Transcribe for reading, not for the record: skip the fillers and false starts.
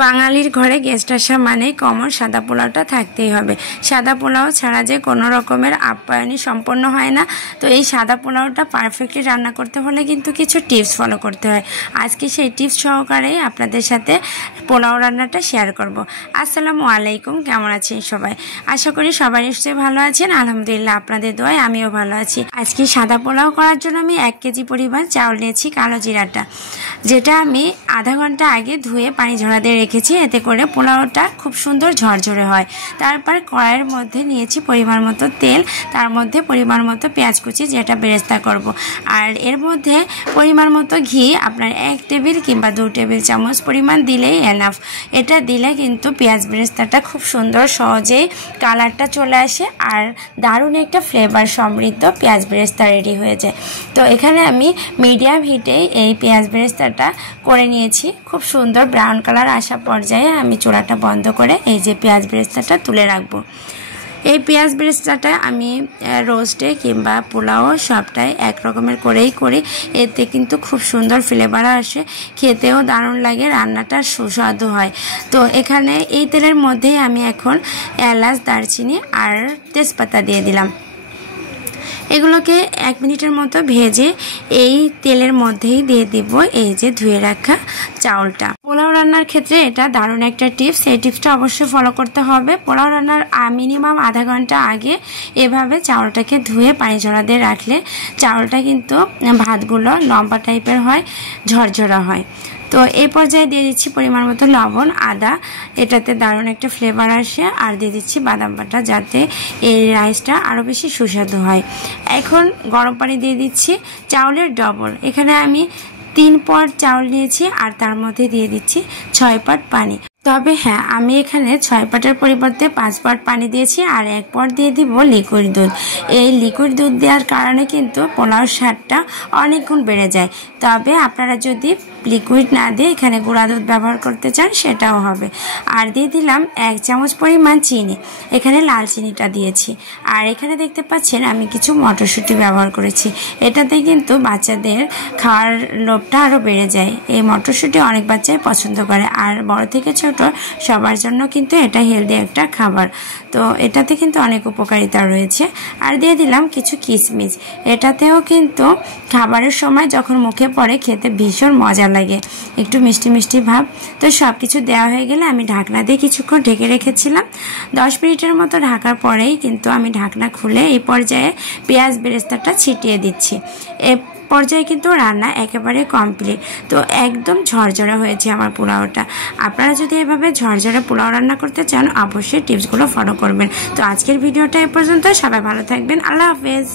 বাঙালির ঘরে গেস্ট আসা মানেই কমন সাদা পোলাওটা থাকতেই হবে। সাদা পোলাও ছাড়া যে কোনো রকমের আপ্যায়নই সম্পন্ন হয় না। তো এই সাদা পোলাওটা পারফেক্টলি রান্না করতে হলে কিন্তু কিছু টিপস ফলো করতে হয়। আজকে সেই টিপস সহকারেই আপনাদের সাথে পোলাও রান্নাটা শেয়ার করব। আসসালামু আলাইকুম, কেমন আছেন সবাই? আশা করি সবাই নিশ্চয়ই ভালো আছেন। আলহামদুলিল্লাহ, আপনাদের দোয়ায় আমিও ভালো আছি। আজকে সাদা পোলাও করার জন্য আমি 1 কেজি পরিমাণ চাউল নিয়েছি, কালো জিরাটা, যেটা আমি আধা ঘন্টা আগে ধুয়ে পানি ঝরা দিয়ে রেখেছি, এতে করে পোলাওটা খুব সুন্দর ঝরঝরে হয়। তারপর কড়াইয়ের মধ্যে নিয়েছি পরিমাণ মতো তেল, তার মধ্যে পরিমাণ মতো পেঁয়াজ কুচি, যেটা বেরেস্তা করব। আর এর মধ্যে পরিমাণ মতো ঘি, আপনার 1 টেবিল কিংবা 2 টেবিল চামচ পরিমাণ দিলেই এনাফ। এটা দিলে কিন্তু পেঁয়াজ বেরেস্তাটা খুব সুন্দর সহজেই কালারটা চলে আসে আর দারুণ একটা ফ্লেভার সমৃদ্ধ পেঁয়াজ বেরেস্তা রেডি হয়ে যায়। তো এখানে আমি মিডিয়াম হিটে এই পেঁয়াজ বেরেস্তাটা করে নিয়েছি। খুব সুন্দর ব্রাউন কালার আসা পর্যায়ে আমি চুলাটা বন্ধ করে এই যে পেঁয়াজ বেরেস্তাটা তুলে রাখবো। এই পেঁয়াজ বেরেস্তাটা আমি রোস্টে কিংবা পোলাও সবটাই এক রকমের করেই করি, এতে কিন্তু খুব সুন্দর ফ্লেভার আসে, খেতেও দারুণ লাগে, রান্নাটা সুস্বাদু হয়। তো এখানে এই তেলের মধ্যেই আমি এখন এলাচ, দারচিনি আর তেজপাতা দিয়ে দিলাম। এগুলোকে 1 মিনিটের মতো ভেজে এই তেলের মধ্যেই দিয়ে দিব এই যে ধুয়ে রাখা চাউলটা। পোলাও রান্নার ক্ষেত্রে এটা দারুণ একটা টিপস, এই টিপসটা অবশ্যই ফলো করতে হবে। পোলাও রান্নার মিনিমাম আধা ঘন্টা আগে এভাবে চাউলটাকে ধুয়ে পানি ঝরা দিয়ে রাখলে চাউলটা কিন্তু ভাতগুলো লম্বা টাইপের হয়, ঝরঝরা হয়। তো এই পর্যায়ে দিয়ে দিচ্ছি পরিমাণ মতো লবণ, আদা, এটাতে দারুণ একটা ফ্লেভার আসে। আর দিয়ে দিচ্ছি বাদাম বাটা, যাতে এই রাইসটা আরও বেশি সুস্বাদু হয়। এখন গরম পানি দিয়ে দিচ্ছি চাউলের ডবল। এখানে আমি 3 পট চাউল নিয়েছি আর তার মধ্যে দিয়ে দিচ্ছি 6 পট পানি। তবে হ্যাঁ, আমি এখানে 6 পটের পরিবর্তে 5 পট পানি দিয়েছি আর 1 পট দিয়ে দিব লিকুইড দুধ। এই লিকুইড দুধ দেওয়ার কারণে কিন্তু পোলাওর স্বাদটা অনেক গুণ বেড়ে যায়। তবে আপনারা যদি লিকুইড না দিয়ে এখানে গুঁড়া দুধ ব্যবহার করতে চান সেটাও হবে। আর দিয়ে দিলাম 1 চামচ পরিমাণ চিনি, এখানে লাল চিনিটা দিয়েছি। আর এখানে দেখতে পাচ্ছেন আমি কিছু মটরশুঁটি ব্যবহার করেছি, এটাতে কিন্তু বাচ্চাদের খাওয়ার লোভটা আরও বেড়ে যায়। এই মটরশুঁটি অনেক বাচ্চাই পছন্দ করে, আর বড় থেকে ছোট সবার জন্য কিন্তু এটা হেলদি একটা খাবার। তো এটাতে কিন্তু অনেক উপকারিতা রয়েছে। আর দিয়ে দিলাম কিছু কিশমিশ, এটাতেও কিন্তু খাবারের সময় যখন মুখে পড়ে খেতে ভীষণ মজা লাগে, একটু মিষ্টি মিষ্টি ভাব। তো সব কিছু দেওয়া হয়ে গেলে আমি ঢাকনা দিয়ে কিছুক্ষণ ঢেকে রেখেছিলাম। 10 মিনিটের মতো ঢাকার পরেই কিন্তু আমি ঢাকনা খুলে এই পর্যায়ে পেঁয়াজ বেরেস্তাটা ছিটিয়ে দিচ্ছি। পর্যায়ে কিন্তু রান্না একেবারে কমপ্লিট। তো একদম ঝরঝরা হয়েছে আমার পোলাওটা। আপনারা যদি এভাবে ঝরঝরা পোলাও রান্না করতে চান অবশ্যই টিপসগুলো ফলো করবেন। তো আজকের ভিডিওটা এ পর্যন্ত, সবাই ভালো থাকবেন, আল্লাহ হাফেজ।